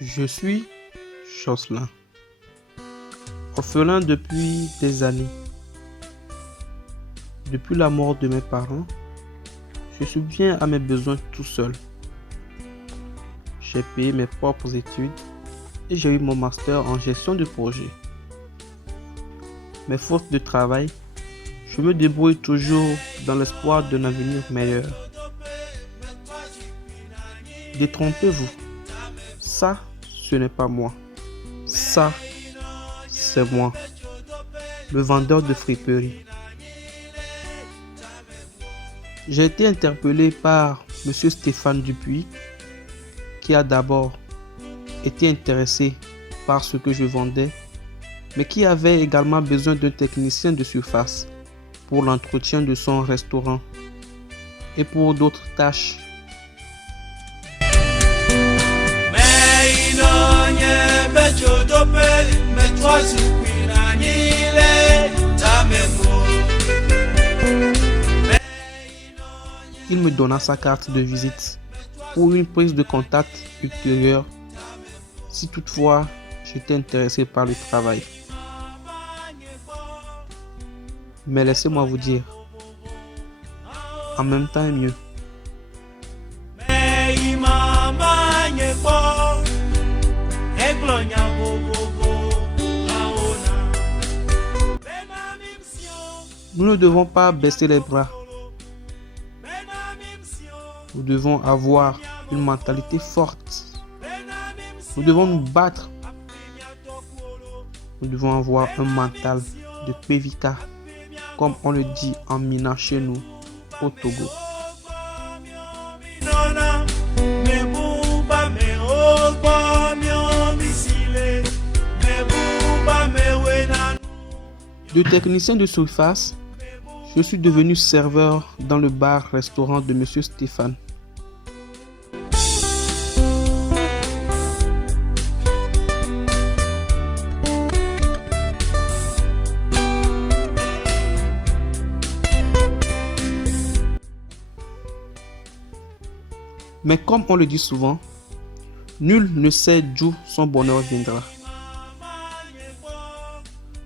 Je suis Jocelyn, orphelin depuis des années. Depuis la mort de mes parents, je subviens à mes besoins tout seul. J'ai payé mes propres études et j'ai eu mon master en gestion de projet. Mais faute de travail, je me débrouille toujours dans l'espoir d'un avenir meilleur. Détrompez-vous, ça, ce n'est pas moi. Ça, c'est moi, le vendeur de friperie. J'ai été interpellé par M. Stéphane Dupuis, qui a d'abord été intéressé par ce que je vendais, mais qui avait également besoin d'un technicien de surface pour l'entretien de son restaurant et pour d'autres tâches. Il me donna sa carte de visite pour une prise de contact ultérieure si toutefois j'étais intéressé par le travail. Mais laissez-moi vous dire, en même temps est mieux. Nous ne devons pas baisser les bras. Nous devons avoir une mentalité forte. Nous devons nous battre. Nous devons avoir un mental de Pévika, comme on le dit en Mina chez nous, au Togo. De technicien de surface, je suis devenu serveur dans le bar-restaurant de M. Stéphane. Mais comme on le dit souvent, nul ne sait d'où son bonheur viendra.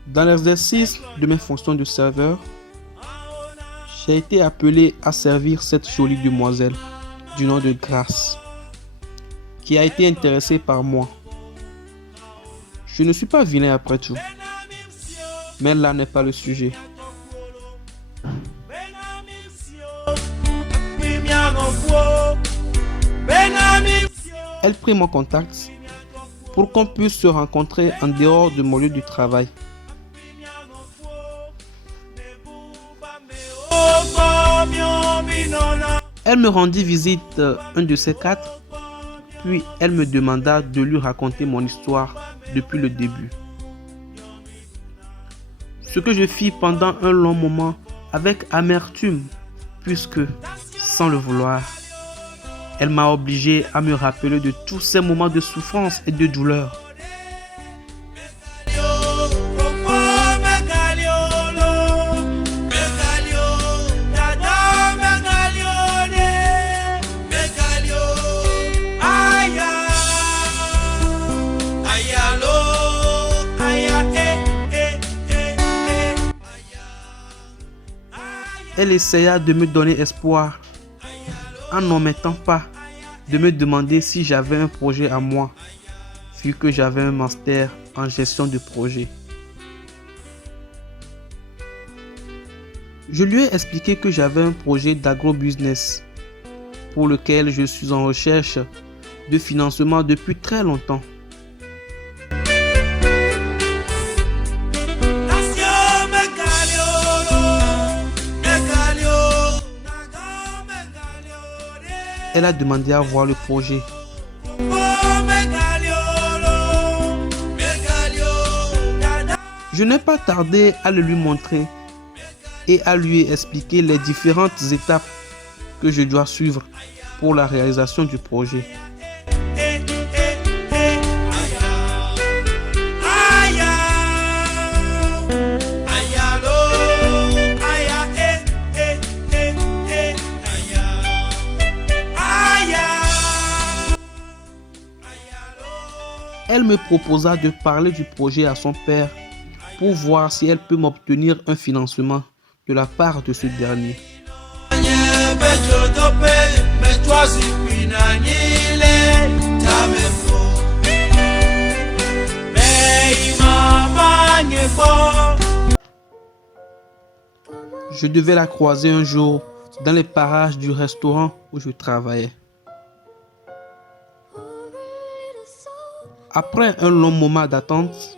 Dans l'exercice de mes fonctions de serveur, j'ai été appelé à servir cette jolie demoiselle du nom de Grâce, qui a été intéressée par moi. Je ne suis pas vilain après tout, mais là n'est pas le sujet. Elle prit mon contact pour qu'on puisse se rencontrer en dehors de mon lieu de travail. Elle me rendit visite un de ces quatre, puis elle me demanda de lui raconter mon histoire depuis le début. Ce que je fis pendant un long moment avec amertume, puisque, sans le vouloir, elle m'a obligé à me rappeler de tous ces moments de souffrance et de douleur. Elle essaya de me donner espoir en n'omettant pas de me demander si j'avais un projet à moi, vu que j'avais un master en gestion de projet. Je lui ai expliqué que j'avais un projet d'agro-business pour lequel je suis en recherche de financement depuis très longtemps. Elle a demandé à voir le projet. Je n'ai pas tardé à le lui montrer et à lui expliquer les différentes étapes que je dois suivre pour la réalisation du projet. elle me proposa de parler du projet à son père pour voir si elle peut m'obtenir un financement de la part de ce dernier. Je devais la croiser un jour dans les parages du restaurant où je travaillais. Après un long moment d'attente,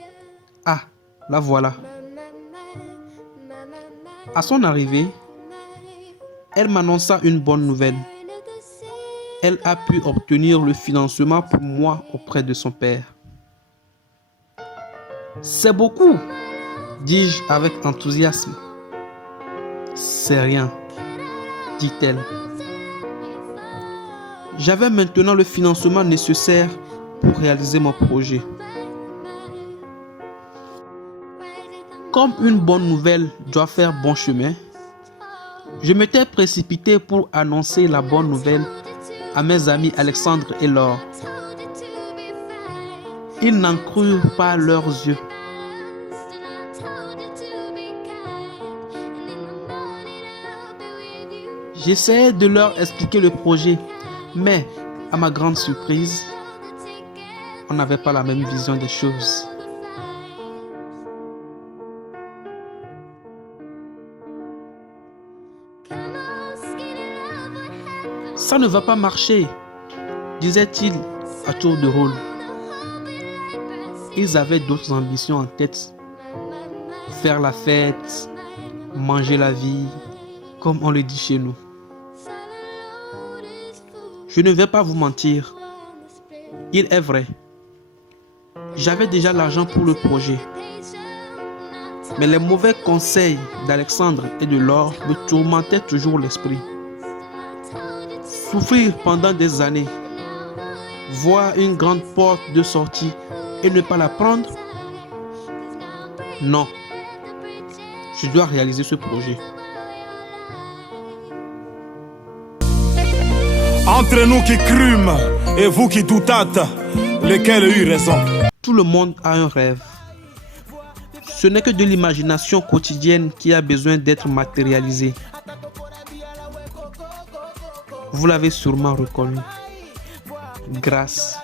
la voilà. À son arrivée, elle m'annonça une bonne nouvelle. Elle a pu obtenir le financement pour moi auprès de son père. C'est beaucoup, dis-je avec enthousiasme. C'est rien, dit-elle. J'avais maintenant le financement nécessaire pour réaliser mon projet. Comme une bonne nouvelle doit faire bon chemin, je m'étais précipité pour annoncer la bonne nouvelle à mes amis Alexandre et Laure. Ils n'en crurent pas leurs yeux. J'essayais de leur expliquer le projet, mais à ma grande surprise, on n'avait pas la même vision des choses. Ça ne va pas marcher, disait-il à tour de rôle. Ils avaient d'autres ambitions en tête. Faire la fête, manger la vie, comme on le dit chez nous. Je ne vais pas vous mentir. Il est vrai. J'avais déjà l'argent pour le projet. Mais les mauvais conseils d'Alexandre et de Laure me tourmentaient toujours l'esprit. Souffrir pendant des années, voir une grande porte de sortie et ne pas la prendre? Non. Je dois réaliser ce projet. Entre nous qui crûmes et vous qui doutâtes, lequel eut raison? Tout le monde a un rêve. Ce n'est que de l'imagination quotidienne qui a besoin d'être matérialisée. Vous l'avez sûrement reconnu. Grâce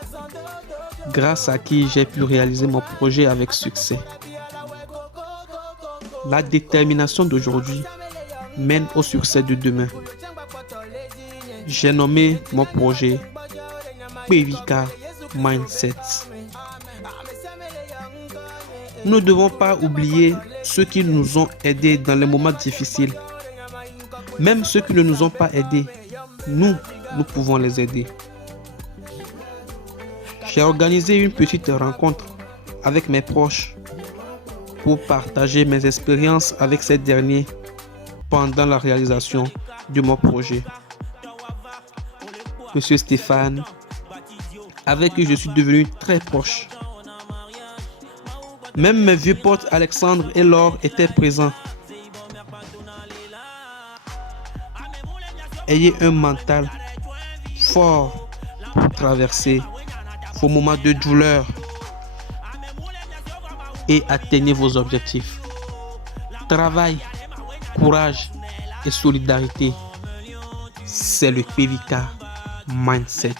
à qui j'ai pu réaliser mon projet avec succès. La détermination d'aujourd'hui mène au succès de demain. J'ai nommé mon projet Pevika Mindset. Nous ne devons pas oublier ceux qui nous ont aidés dans les moments difficiles. Même ceux qui ne nous ont pas aidés, nous pouvons les aider. J'ai organisé une petite rencontre avec mes proches pour partager mes expériences avec ces derniers pendant la réalisation de mon projet. Monsieur Stéphane, avec qui je suis devenu très proche. Même mes vieux potes Alexandre et Laure étaient présents. Ayez un mental fort pour traverser vos moments de douleur et atteignez vos objectifs. Travail, courage et solidarité, c'est le Pevika Mindset.